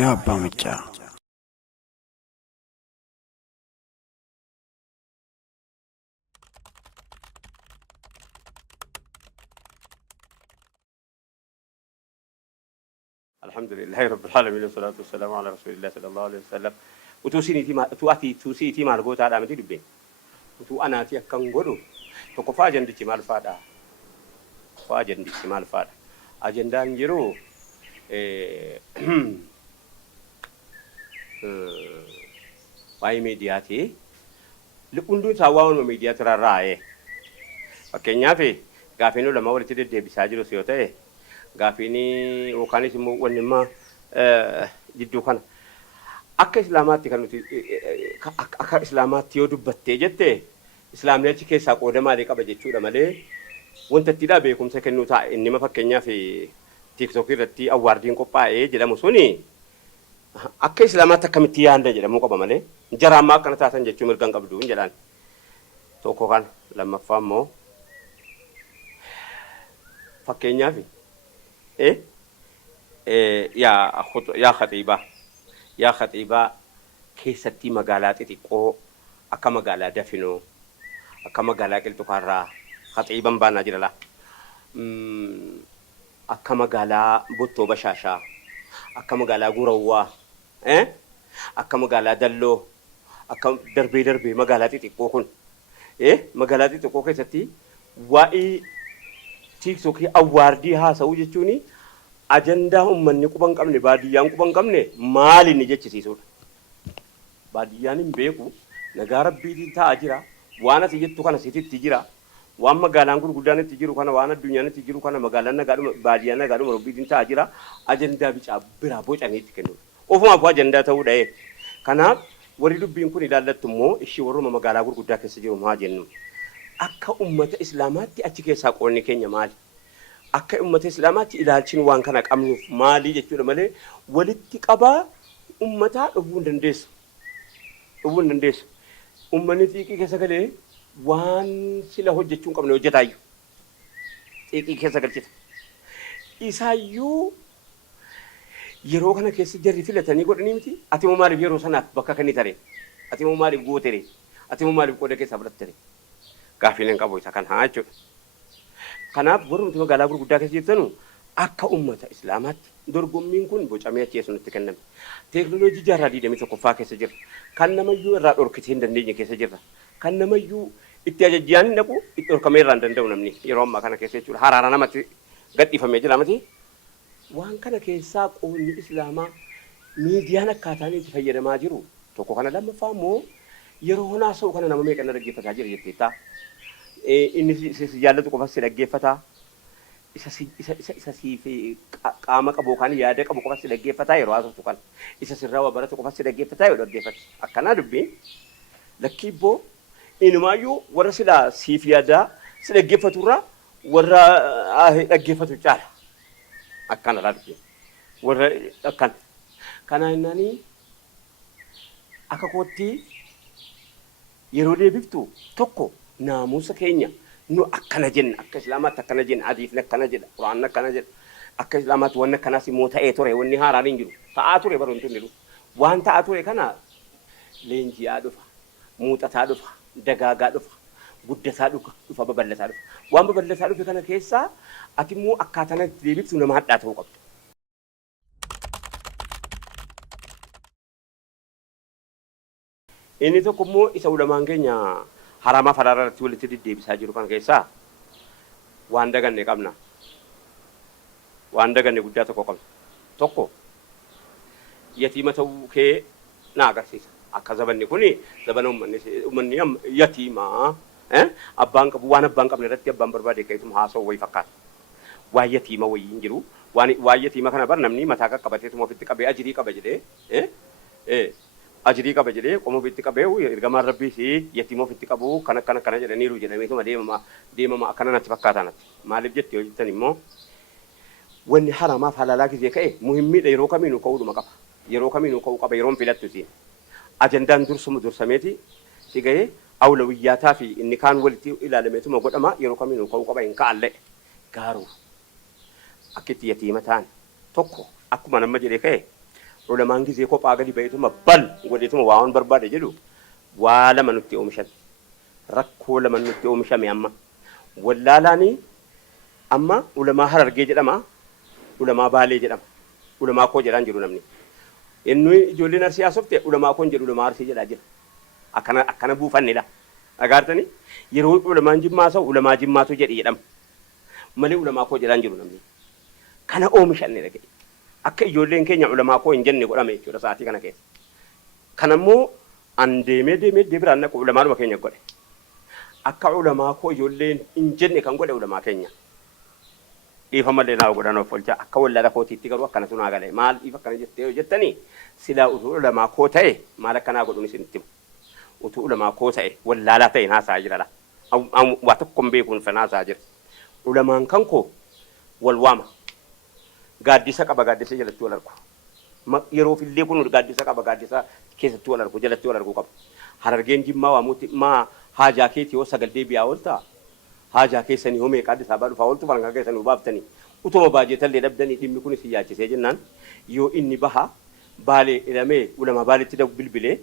يا بامجا الحمد لله رب العالمين والصلاة والسلام على رسول الله صلى الله عليه وسلم وتوسيني تي ما تواتي توسي تي ما لغوتا دا متي دبين وتو انا تي كان غدو تو كو فاجن دي مال فادا فاجن دي مال فادا اجندا نجرو واي ميدياتي لكندو تاواون ميديات راراي فكنيا في غافينو لما ولتي دي بيساجرو سيوتاي غافيني وكاني سمو ونما جدو كان akka islaamaatti kan nuti akka islaamaatti yoo dubbattee jette islaamni achi keessaa qooda maalii qaba jechuudha malee wanta itti dhaa beekumsa kennuu ta'a inni ma fakkeenyaaf TikTok irratti awwaardiin qophaa'ee jedhamu suni akka islaamaatti akkamitti yaanda jedhamuu qaba malee jaraammaa akkana taatan jechuu mirgan qabdu jedhaan tokko kan lammaffaa immoo fakkeenyaaf yaa khatiibaa يا خطيبة كيستي مقالات تقو أكا مقالات دفنو أكا مقالات التقارا خطيبا بانا جرلا أكا مقالات بطو بشاشا أكا مقالات قروا أكا مقالات دلو أكا دربي مقالات تقو كن مقالات تقو كيستي وائي تيكسوكي أواردي ها سوجي چوني أجندة أمني كوبان كامني باديان كوبان كامني مالي نيجي سيسود باديان بيكو نجارب بيدين تا أجرا وانا تيجي تكانا سيتي تيجرا وام مقالان كل قدانة تيجرو كانا وانا الدنيا تيجرو كانا مقالان نجارو باديان نجارو مربيدين تا أجرا أجندة بيش أبرا بوش أني تكنو أوفما بوا أجندة تاو ده كانا وريدو بينكو ندالة تمو إشي ورو مقالا كل قدانة كسجرو ما جنو أكا أمة إسلامات أتيكي ساقوني كينيا مال akka ummata islaamaatti ilaalchin waan kana qabnuuf maali jechuudha malee walitti qabaa ummataa dhufuu dandeessu ummanni xiiqii keessa galee waan sila hojjechuun qabne hojjetaayyuu xiiqii keessa galchita isaayyuu yeroo kana keessa jarri filatanii godhanii miti ati moo maaliif yeroo sanaaf bakka kanni tare ati moo maaliif gootere ati moo maaliif qooda keessaa fudhattere gaafiileen qabu isa kan haa jechuudha kanaaf warri nuti magaalaa gurguddaa keessa jirtanu akka ummata islaamaatti dorgommiin kun bocamee achi eessunutti kenname teeknooloojii jaarraa 21ffaa keessa jirra kan namayyuu irraa dhorkitee hin dandeenye keessa jirra kan namayyuu itti ajajjiyaan hin dhaqu itti dhorkamee irraa hin danda'u namni yeroo ammaa kana keessa jechuudha haraara namatti gadhiifamee jira miti waan kana keessaa qoonni islaamaa miidiyaan akkaataan itti fayyadamaa jiru tokko kana lammaffaa immoo yeroo honaa sa'u kana nama meeqa dhaggeeffataa jira jetteettaa inni jaallatu qofa si dhaggeeffata isa siifi qaama qabu kan yaada qabu qofa si dhaggeeffata yeroo haasoftu kan isa sirraa waa baratu qofa si dhaggeeffata yoo dhaggeeffata akkanaa dubbiin lakkiibboo inumaayyuu warra silaa siif yaada si dhaggeeffaturraa warra dhaggeeffatu caala akkanarraa dubbiin warra akkan kanaa innaanii akka kootti yeroo deebiftu tokko naamusa keenya nu akkana jenna akka islaamaatti akkana jenna hadiisni akkana jedha quraanni akkana jedha akka islaamaatti wanni akkanaas immoo ta'ee ture wanni haaraan hin jiru ta'aa ture baruu hin jiru waan ta'aa ture kana leenji'aa dhufa muuxataa dhufa dagaagaa dhufa guddataa dhufa babal'ataa dhufa waan babal'ataa dhufe kana keessaa ati immoo akkaataan itti deebiftu nama hadhaa ta'uu qabdu. Inni tokko immoo isa ulamaan keenya harama faraarratti walitti deddeebisaa jiru kan keessaa waan daganne qabna waan daganne guddaa tokko qabna tokko yatiima ta'uu kee na agarsiisa akka zabanni kuni zabana ummanni yatiimaa abbaan qabu waan abbaan qabne irratti abbaan barbaade keetum haasoo wayii fakkaata waan yatiima wayii hin jiru waan yatiima kana bar namni mataa qaqqabateetuma ofitti qabee ajirii qaba jedhee ajrii qaba jedhee qomoo ofitti qabee ergamaan rabbii si yatiima ofitti qabu kana jedhaniiru jedhameetuma deemama akkana natti fakkaataa natti maaliif jetti yoo jettan immoo wanni haramaaf halalaa gisee ka'e muhimmiidha yeroo kamiinuu ka'uudhuma qaba yeroo kamiinuu ka'uu qaba yeroon filattu siin ajandaan dursameeti si ga'ee awlawiyyaataa fi inni kaan walitti ilaalameetuma godhama yeroo kamiinuu ka'uu qaba hin ka'allee gaaruu akkitti yatiima ta'an tokko akkuma nama jedhee ka'e ulamaan gisee kophaa gadi baay'atuma bal godheetuma waan barbaade jedhu waa lama nutti oomishan rakkoo lama nutti oomishame amma wallaalaanii amma ulamaa Harargee jedhama ulamaa Baalee jedhama ulamaa koo jedhaan jiru namni inni ijoolleen Arsii haasofte ulamaa koon jedhu ulamaa Arsii jedhaa jira akkana buufannedha agartanii yeroo ulamaan Jimmaa sa'u ulamaa Jimmaatu jedhi jedhama malee ulamaa koo jedhaan jiru namni kana oomishanne dhagee akka ijoolleen keenya ulamaa koo hin jenne godhame jechuudha sa'aatii kana keessa kanammoo an deemee biraan naqu ulamaadhuma keenya godhe akka ulamaa koo ijoolleen hin jenne kan godhe ulamaa keenya dhiifa malee naa godhan of olcha akka wallaala kootiitti garuu akkanatu naa gale maal dhiifa akkana jettee jettanii silaa utuu ulamaa koo ta'e maal akkanaa godhuun isinitti utuu ulamaa koo ta'e wallaalaa ta'e naasaa jira waa tokko hin beekuun fanaasaa jira ulamaan kan koo wal waama gaaddisa qaba gaaddisa jalatti wal argu yeroo fillee kun gaaddisa qaba gaaddisa keessatti wal argu jalatti wal argu qaba Harargeen Jimmaa waamutti maa haajaa keetii yoo sagal deebi'aa ooltaa haajaa keessanii yoo meeqa addisaa baa dhufaa ooltu faranga keessanii baaftanii utuma baajetallee dhabdanii dhimmi kunis yaachisee jennaan yoo inni baha Baalee ilamee ulama Baaleetti dabu bilbilee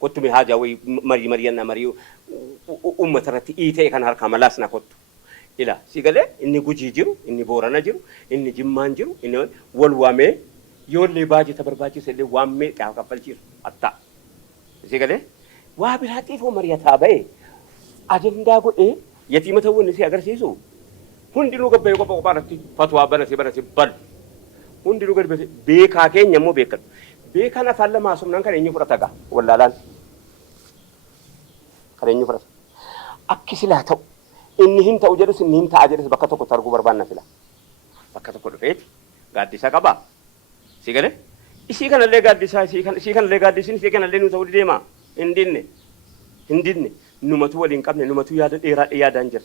kottu mee haajaa wayi mari'annaa marii uummata irratti iitee kan harkaa malaas na kottu ila sigalee inni Gujii jiru inni Boorana jiru inni Jimmaan jiru inni wal waamee yoollee baajeta barbaachise illee waammee qaafa kaffalchiisu attaa sigalee waa biraatiif mari'ataa ba'e ajandaa godhee yatiima ta'uu inni si agarsiisu hundinuu gabbayee qopha qophaarratti fatwaa banase bal hundinuu gadi beekaa keenya immoo beekatu beekaan afaan lamaa sumnaan kan eenyu fudhata gaa wallaalaan kan eenyu fudhata akki silaa ta'u inni hin ta'u jedhus inni hin ta'a jedhus bakka tokko arguu barbaanna fila bakka tokko dhufeeti gaaddisa qabaa si galee isii kanallee gaaddisaa isii kanallee gaaddisiin isii kanallee nu ta'uu deema hin dinne numatu waliin qabne numatu yaada dheeraa yaadaan jira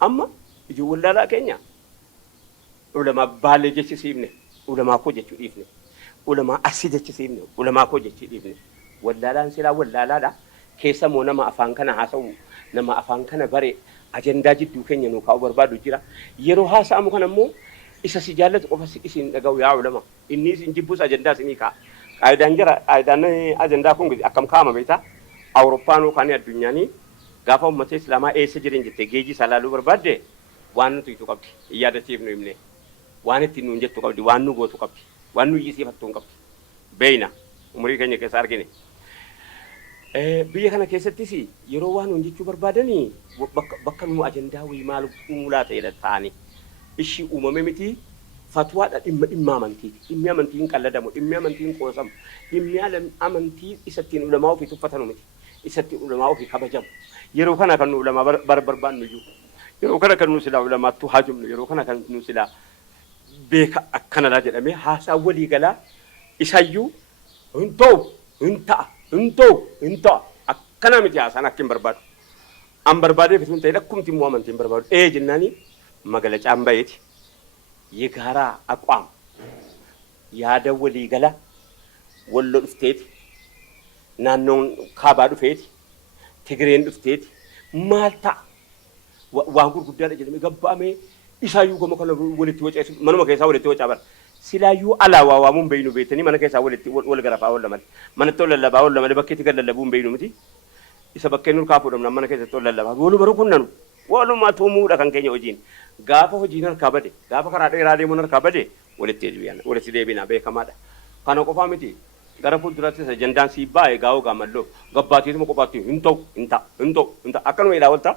amma ijoo wallaalaa keenya ulamaa Baalee jechisiifne ulamaa koo jechuu dhiifne ulamaa Arsii jechisiifne ulamaa koo jechuu dhiifne wallaalaan silaa wallaalaadha keessa moo nama afaan kana haasa'u nama afaan kana bare ajandaa jidduu keenya nu kaa'u barbaadu jira yeroo haasa'amu kana immoo isa si jaallatu qofa isin dhaga'u yaa ulama inni isin jibbus ajandaa isinii kaa'a qaayidaan ajandaa kun akkam kaa'ama beektaa Awurooppaan yookaan addunyaanii gaafa uummata Islaamaa eessa jiran jettee geejii salaaluu barbaadde waan nuti itu qabdi yaadachiif nu himne waan itti nuun jettu qabdi waan nu gootu qabdi waan nu yisiifattu hin qabdi beeyna umurii keenya keessa argine biyya kana keessattis yeroo waan nuun jechuu barbaadanii bakka nu ajandaa wayii maal uumulaa ta'edha ta'anii ishii uumame miti fatwaadha dhimma amantiiti dhimmi amantiin qalladamu dhimmi amantiin qoosamu dhimmi amantii isattiin ulamaa ofii tuffatanu miti isattiin ulamaa ofii kabajamu yeroo kana kan nu ulamaa barbaannu iyyuu yeroo kana kan nu silaa ulamaattu haajumnu yeroo kana kan nu silaa beeka akkanadha jedhamee haasaa walii galaa isayyuu hin ta'a akkana miti haasaan akka hin barbaadu an barbaadeef sun ta'e lakkumti immoo amantiin barbaadu jennaanii magalacaan bayeeti የጋራ አቋም ያደወል ይገላ ወሎ ድፍቴት ናኖን ካባ ዱፌት ትግሬን ድፍቴት ማልታ ዋንጉር ጉዳይ ለጀም ገባሜ ኢሳዩ ገመከለ ወልቲ ወጨ ማኑ መከሳ ወልቲ ወጨ አበር ሲላዩ አላዋዋሙን በይኑ ቤተኒ ማነ ከሳ ወልቲ ወልገራፋ ወለመል ማነ ተወለለባ ወለመል በከቲ ገለለቡን በይኑ ምቲ ኢሰበከኑር ካፉ ደምና ማነ ከሳ ተወለለባ ወሉ በሩኩነኑ ወሉ ማቶሙ ዳከን ከኛ ወጂን gaafa hojiin harkaa bade gaafa karaa dheeraa deemuun harkaa bade walitti deebina beekamaadha kana qofaa miti gara fuulduraatti ajandaan sii baay'ee gaa'oo gaamalloo gabbaatiituma qofaatti hin ta'u akkanuma ilaa walta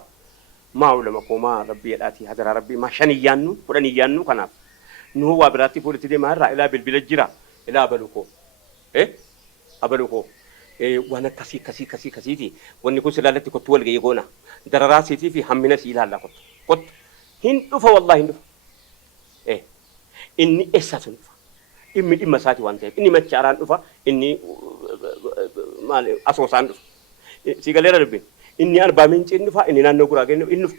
maa ulama koomaa rabbii jedhaatii hadaraa rabbii maa shan iyyaannu kudhan iyyaannu kanaaf nu waa biraatti fuulitti deemaa irraa ilaa bilbila jira ilaa abalukoo waan akkasiiti wanni kun silaalatti kottu wal ga'ee goona dararaa siitii fi hammina sii ilaallaa kottu hindufa wallahi hindufa inni essatu dhufa dhimma isaati waan ta'eef inni machaaraan dhufa inni maal asoosaan dhufa si galeera dubbiin inni arbaa minciin dhufa inni naannoo guraageen dhufa inni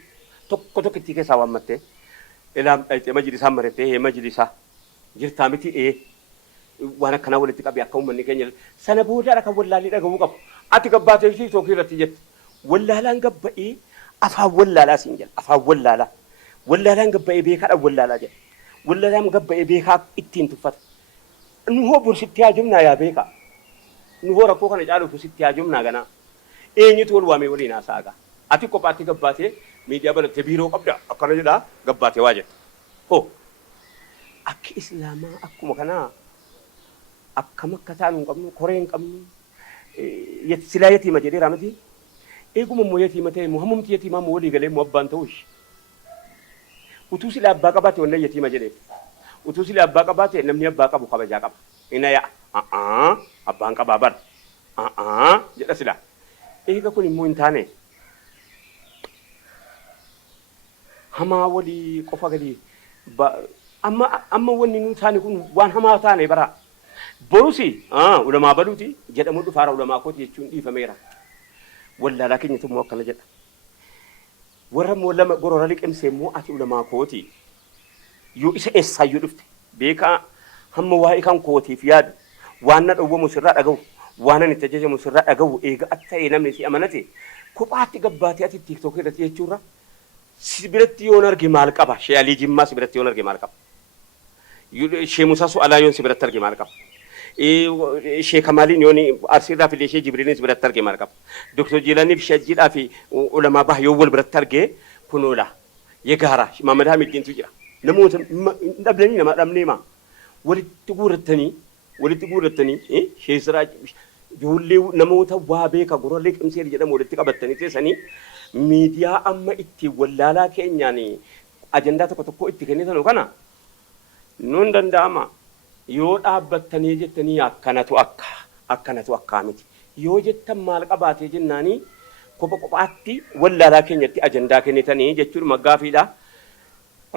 tokko itti keessaa waan mattee ilaa majlisaa marettee majlisaa jirtaa miti waan akkanaa walitti qabi akka uummanni keenya sana booda kan wallaalii dhagahuu qabu ati gabbaatee fi tookii irratti jette wallaalaan gabba'ee afaan wallaalaa siin jedha afaan wallaalaa wallaalaan gabba'ee beekaadha wallaalaa jedha wallaalaan gabba'ee beekaa ittiin tuffata nuhoo bursitti haajumnaa yaa beeka nuhoo rakkoo kana caalutu sitti haajumnaa ganaa eenyutu wal waamee waliin haasaaga ati kophaatti gabbaatee miidiyaa banattee biiroo qabda akkana jedhaa gabbaatee waa jedha hoo akka islaamaa akkuma kanaa akkam akka taanu hin qabnu koree hin qabnu silaa yatiima jedhee raamati eeguma immoo yatiima ta'e immoo hammumti yatiimaa immoo walii galee immoo abbaan ta'uushi utuu sila abbaa qabaate wanna yatiima jedheef utuu sila abbaa qabaate namni abbaa qabu kabajaa qaba ina yaa abbaan qabaa bar jedha sila eega kun immoo hin taane hamaa walii qofa galii amma wanni nu taane kun waan hamaa taane bara borusi ulamaa baluuti jedhamu dhufaara ulamaa kooti jechuun dhiifameera wallaalaa keenyatu immoo akkana jedha warra immoo lama gorora liqimsee immoo ati ulamaa kooti yoo isa eessaayyuu dhufte beekaa hamma waa'ee kan kootiif yaadu waan na dhowwamu sirraa dhagahu waan ani itti ajajamu sirraa dhagahu eega akka ta'e namni si amanate kophaatti gabbaatee ati tiiktookii irratti jechuurra si biratti yoon arge maal qaba shee alii jimmaa si biratti yoon arge maal qaba shee musaa su'alaa yoon si biratti arge maal qaba shee kamaaliin yoon arsiirraa fi shee jibriiliin si biratti arge maal qaba doktor jiilanii fi shajjiidhaa fi ulamaa baha yoo wal biratti arge kunoola yegaara Maamad Hamidiintu jira namoota dhabdanii nama dhabnee maa walitti guurrattanii shee siraa ijoollee namoota waa beeka gorora liqimsee jedhamu walitti qabattanii teessanii miidiyaa amma itti wallaalaa keenyaan ajandaa tokko itti kennitan kana nuun danda'ama yoo dhaabbattanii jettanii akkanatu akka miti yoo jettan maal qabaatee jennaanii kophaatti wallaalaa keenyatti ajandaa kennitanii jechuun maggaafiidha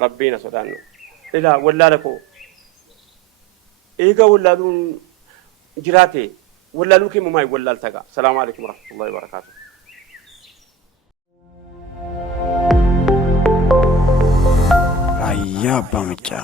rabbiina sodaannu ilaa wallaala koo eega wallaaluun jiraate wallaaluu kee mumaay wallaaltaga salaamu alaykum warahmatullahi wabarakatuh Ayya Bamicha.